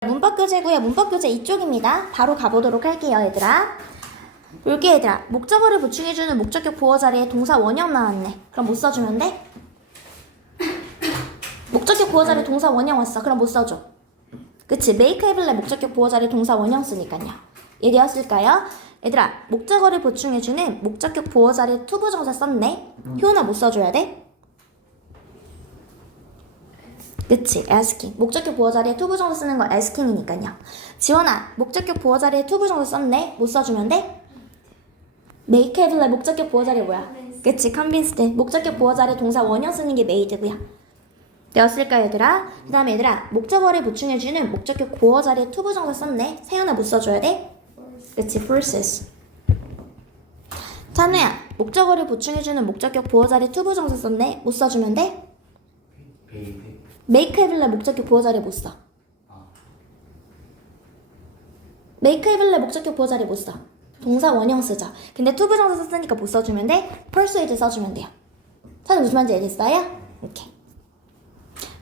문법 교재고요. 문법 교재 이쪽입니다. 바로 가보도록 할게요, 얘들아. 볼게 얘들아. 목적어를 보충해주는 목적격 보어 자리에 동사 원형 나왔네. 그럼 못 써주면 돼? 목적격 보어 자리에 동사 원형 왔어. 그럼 못 써줘. 그치? make 해볼래 목적격 보어 자리에 동사 원형 쓰니까요. 이해되었을까요? 얘들아, 목적어를 보충해주는 목적격 보어 자리에 투부정사 썼네. 효나 못 써줘야 돼? 그치, asking. 목적격 보어 자리에 투부정사 쓰는 거 asking이니까요. 지원아, 목적격 보어 자리에 투부정사 썼네. 못 써주면 돼? make 해볼래 목적격 보어 자리 뭐야? 그치, convinced. 목적격 보어 자리에 동사 원형 쓰는 게 made고요. 되었을까 얘들아? 그 다음에 얘들아 목적어를 보충해주는 목적격 보어 자리에 투부정사 썼네 세연아 못 써줘야 돼? 그치 process 찬우야 목적어를 보충해주는 목적격 보어 자리에 투부정사 썼네 못 써주면 돼? Make 해볼래 목적격 보어 자리에 못 써. make 해볼래 목적격 보어 자리에 못 써. 동사 원형 쓰자. 근데 투부정사 썼으니까 못 써주면 돼. persuade 써주면 돼요. 찬우 무슨 말인지 알겠어요? 오케이.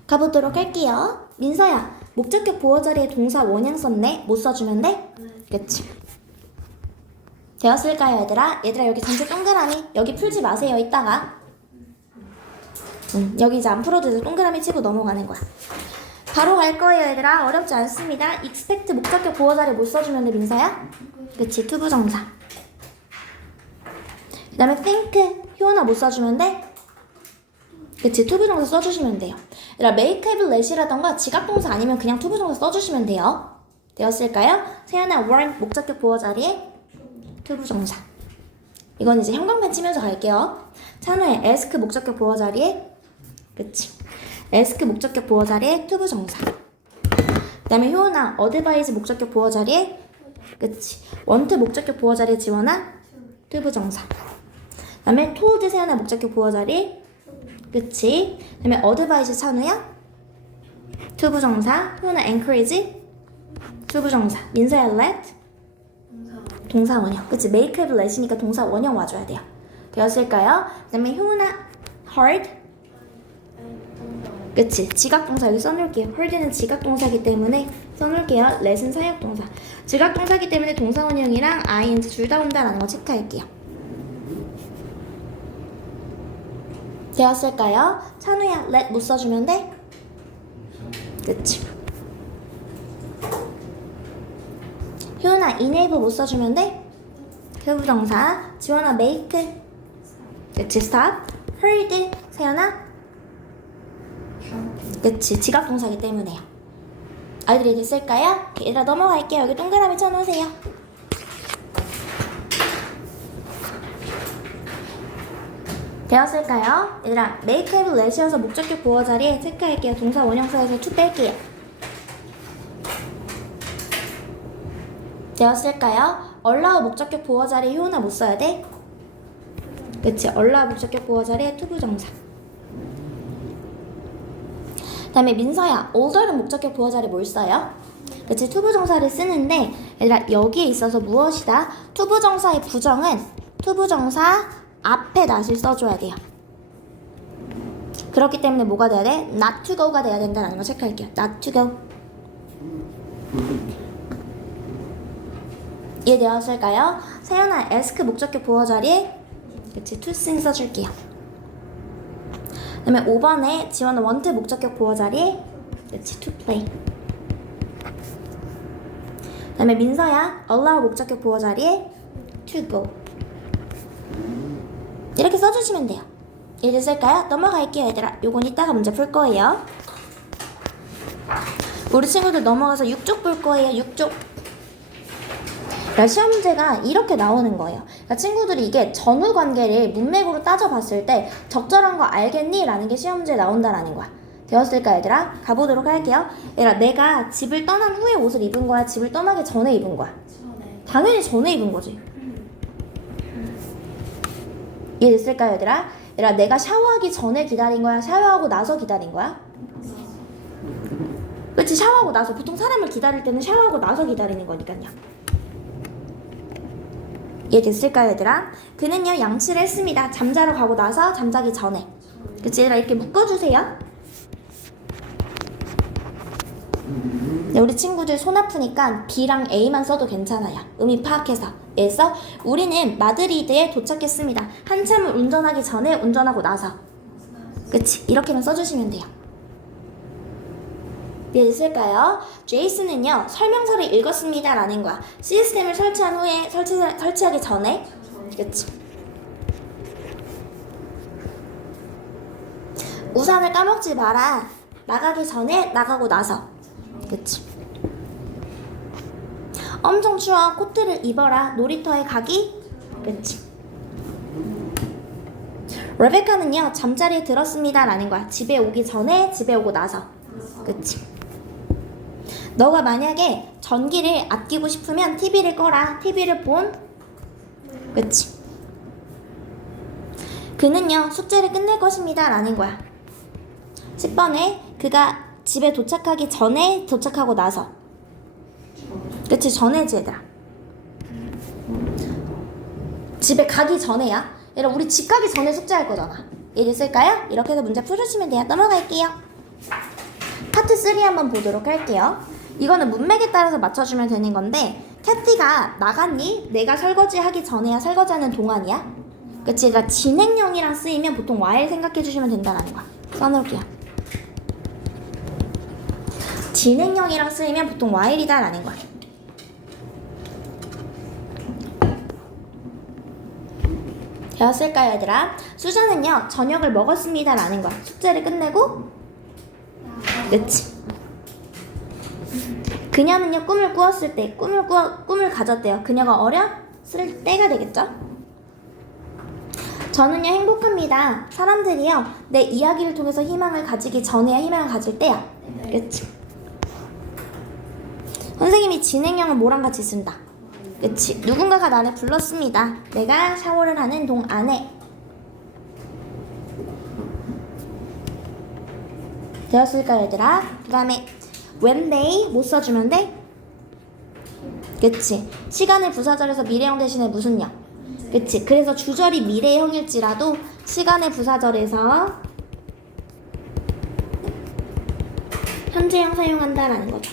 가보도록 할게요. 민서야, 목적격 보어 자리에 동사 원형 썼네. 못 써주면 돼? 그치. 되었을까요, 얘들아? 얘들아, 여기 전체 동그라미. 여기 풀지 마세요, 이따가. 음, 여기 이제 안 풀어도 돼서 동그라미 치고 넘어가는 거야. 바로 갈 거예요, 얘들아. 어렵지 않습니다. expect 목적격 보어 자리에 못 써주면 돼, 민서야? 그치, 투부정사. 그 다음에 think, 효나 못 써주면 돼? 그치 투부정사 써주시면 돼요. 얘들아 make, have, let이라던가 지각동사 아니면 그냥 투부정사 써주시면 돼요. 되었을까요? 세연아 warrant 목적격 보어 자리에 투부정사. 이건 이제 형광펜 치면서 갈게요. 찬우의 ask 목적격 보어 자리에 그치 ask 목적격 보어 자리에 투부 정사. 그 다음에 효은아 advise 목적격 보어 자리에 그치 want 목적격 보어 자리에 지원아 투부 정사. 그 다음에 told 세연아 목적격 보어 자리에 그치? 그 다음에 어드바이즈 찬우야? 투부 정사 효나 encourage 투부 정사 민서야 let 동사 원형 그치? have let이니까 동사 원형 와줘야 돼요 되었을까요? 그 다음에 효나 heard 그치? 지각동사 여기 써놓을게요 heard는 지각동사기 때문에 써놓을게요 let은 사역동사 지각동사기 때문에 동사 원형이랑 ing 둘 다 온다라는 거 체크할게요 되었을까요? 찬우야, let 못 써주면 돼? 그치. 효은아, enable 못 써주면 돼? 부정사 지원아, make. 그치, stop. heard. 세연아? 그치, 지각동사기 때문에요. 아이들이 됐을까요? 얘들아, 넘어갈게요. 여기 동그라미 쳐놓으세요. 되었을까요? 얘들아, make, have, let이어서 목적격 보어 자리에 체크할게요. 동사 원형사에서 to 뺄게요. 되었을까요? allow 목적격 보어 자리에 효나 못 써야 돼? 그치, allow 목적격 보어 자리에 to 부정사. 다음에 민서야, older는 목적격 자리에 뭘 써요? 그치, to 부정사를 쓰는데 얘들아, 여기에 있어서 무엇이다? to 부정사의 부정은 to 부정사 앞에 not을 써줘야 돼요. 그렇기 때문에 뭐가 돼야 돼? not to go가 돼야 된다는 거 체크할게요. not to go. 이해되었을까요? 세연아, ask 목적격 보어 자리에 그치, to sing 써줄게요. 그 다음에 5번에 지원은 want 목적격 보어 자리에 그치, to play. 그 다음에 민서야, allow 목적격 보어 자리에 to go. 이렇게 써주시면 돼요. 이해됐을까요? 넘어갈게요, 얘들아. 요건 이따가 문제 풀 거예요. 우리 친구들 넘어가서 6쪽 볼 거예요, 6쪽. 그러니까 시험 문제가 이렇게 나오는 거예요. 그러니까 친구들이 이게 전후 관계를 문맥으로 따져봤을 때 적절한 거 알겠니? 라는 게 시험 문제에 나온다라는 거야. 되었을까 얘들아? 가보도록 할게요. 얘들아 내가 집을 떠난 후에 옷을 입은 거야? 집을 떠나기 전에 입은 거야? 당연히 전에 입은 거지. 이해됐을까요, 얘들아? 얘들아, 내가 샤워하기 전에 기다린 거야? 샤워하고 나서 기다린 거야? 그치, 샤워하고 나서. 보통 사람을 기다릴 때는 샤워하고 나서 기다리는 거니까요. 이해됐을까요, 얘들아? 그는요, 양치를 했습니다. 잠자러 가고 나서 잠자기 전에. 그치, 얘들아, 이렇게 묶어주세요. 근데 우리 친구들 손 아프니까 B랑 A만 써도 괜찮아요. 의미 파악해서. 그래서 우리는 마드리드에 도착했습니다. 한참을 운전하기 전에 운전하고 나서. 그치? 이렇게만 써주시면 돼요. 네, 있을까요? 제이슨은요, 설명서를 읽었습니다. 라는 거야. 시스템을 설치한 후에, 설치, 설치하기 전에. 그치? 우산을 까먹지 마라. 나가기 전에, 나가고 나서. 그치? 엄청 추워. 코트를 입어라. 놀이터에 가기. 그치? 레베카는요, 잠자리에 들었습니다. 라는 거야. 집에 오기 전에, 집에 오고 나서. 그치? 너가 만약에 전기를 아끼고 싶으면 TV를 꺼라. TV를 본. 그치? 그는요, 숙제를 끝낼 것입니다. 라는 거야. 10번에 그가 집에 도착하기 전에 도착하고 나서. 그치, 전에지, 얘들아. 집에 가기 전에야. 얘들아, 우리 집 가기 전에 숙제할 거잖아. 이해 됐을까요? 이렇게 해서 문제 풀으시면 돼요. 넘어갈게요. 파트 3 한번 보도록 할게요. 이거는 문맥에 따라서 맞춰주면 되는 건데 캐티가 나갔니? 내가 설거지 하기 전에야 설거지하는 동안이야? 그치? 그러니까 진행형이랑 쓰이면 보통 while 생각해 주시면 된다는 거야. 써놓을게요. 진행형이랑 쓰이면 보통 while이다라는 거야. 되었을까요, 얘들아? 수자는요, 저녁을 먹었습니다라는 거야. 숙제를 끝내고, 그치? 그녀는요 꿈을 꾸었을 때 꿈을 꾸어, 꿈을 가졌대요. 그녀가 어렸을 때가 되겠죠? 저는요 행복합니다. 사람들이요 내 이야기를 통해서 희망을 가지기 전에야 희망을 가질 때야. 그치? 선생님이 진행형을 뭐랑 같이 쓴다. 그치? 누군가가 나를 불렀습니다. 내가 샤워를 하는 동안에 되었을까요, 얘들아? 그 다음에 when they 못 써주면 돼? 그치. 시간을 부사절에서 미래형 대신에 무슨 형? 그치. 그래서 주절이 미래형일지라도 시간의 부사절에서 현재형 사용한다라는 거죠.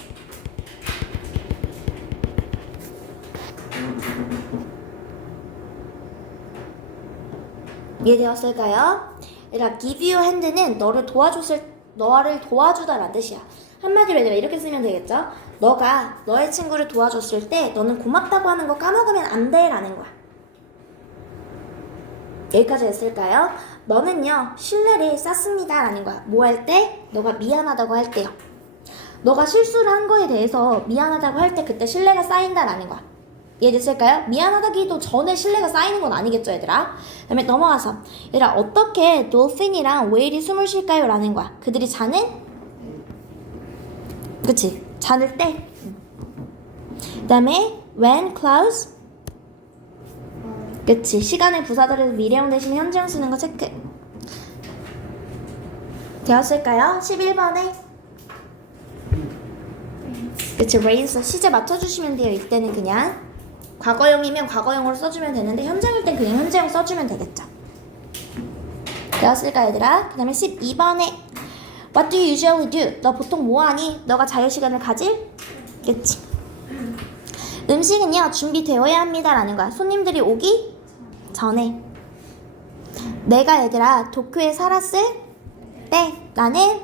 이해되었을까요? 얘들아, give you hand는 너를 도와줬을, 너를 도와주다라는 뜻이야. 한마디로 얘들아 이렇게 쓰면 되겠죠? 너가 너의 친구를 도와줬을 때 너는 고맙다고 하는 거 까먹으면 안 돼라는 거야. 여기까지 했을까요? 너는요 신뢰를 쌓습니다 라는 거야. 뭐 할 때? 너가 미안하다고 할 때요. 너가 실수를 한 거에 대해서 미안하다고 할 때 그때 신뢰가 쌓인다 라는 거야. 이해됐을까요? 미안하다기도 전에 신뢰가 쌓이는 건 아니겠죠, 얘들아? 그 다음에 넘어가서 얘들아 어떻게 돌핀이랑 웨일이 숨을 쉴까요? 라는 거야. 그들이 자는? 그치? 자를 때. 그 다음에 when clouds 그치? 시간을 부사절에서 미래형 대신 현재형 쓰는 거 체크. 되었을까요? 11번에 그치? rains 시제 맞춰주시면 돼요. 이때는 그냥 과거형이면 과거형으로 써주면 되는데 현재일 땐 그냥 현재형 써주면 되겠죠. 되었을까 얘들아? 그 다음에 12번에 What do you usually do? 너 보통 뭐 하니? 너가 자유시간을 가질? 그치? 음식은요 준비되어야 합니다 라는 거야. 손님들이 오기 전에. 내가 얘들아 도쿄에 살았을 때 나는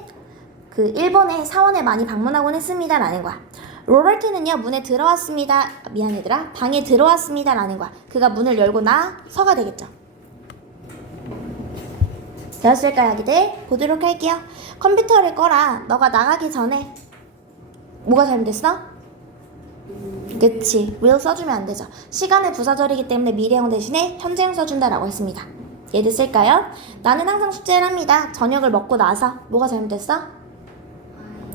그 일본의 사원에 많이 방문하곤 했습니다 라는 거야. 로버트는요 문에 들어왔습니다. 아, 미안 얘들아 방에 들어왔습니다라는 거야. 그가 문을 열고 나서가 되겠죠. 되었을까요, 아기들? 보도록 할게요. 컴퓨터를 꺼라. 너가 나가기 전에. 뭐가 잘못됐어? 그치. will 써주면 안 되죠. 시간의 부사절이기 때문에 미래형 대신에 현재형 써준다라고 했습니다. 얘들 쓸까요? 나는 항상 숙제를 합니다. 저녁을 먹고 나서. 뭐가 잘못됐어?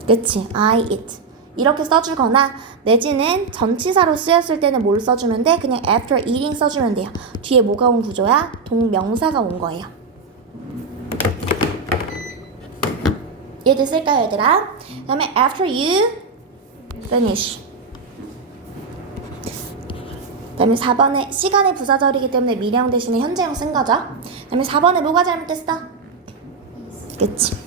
그치. I eat. 이렇게 써주거나 내지는 전치사로 쓰였을 때는 뭘 써주면 돼? 그냥 after eating 써주면 돼요. 뒤에 뭐가 온 구조야? 동명사가 온 거예요. 얘들 쓸까요, 얘들아? 그 다음에 after you finish. 그 다음에 4번에 시간의 부사절이기 때문에 미래형 대신에 현재형 쓴 거죠. 그 다음에 4번에 뭐가 잘못됐어? 그치.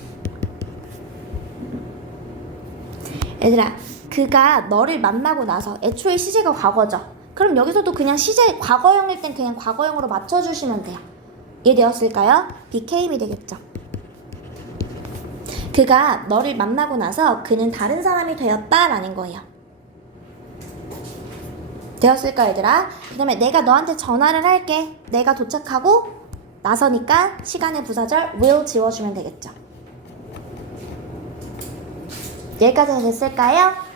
얘들아, 그가 너를 만나고 나서 애초에 시제가 과거죠. 그럼 여기서도 그냥 시제 과거형일 땐 그냥 과거형으로 맞춰주시면 돼요. 이해되었을까요? became이 되겠죠. 그가 너를 만나고 나서 그는 다른 사람이 되었다라는 거예요. 되었을까 얘들아? 그 다음에 내가 너한테 전화를 할게. 내가 도착하고 나서니까 시간의 부사절 will 지워주면 되겠죠. 여기까지 됐을까요?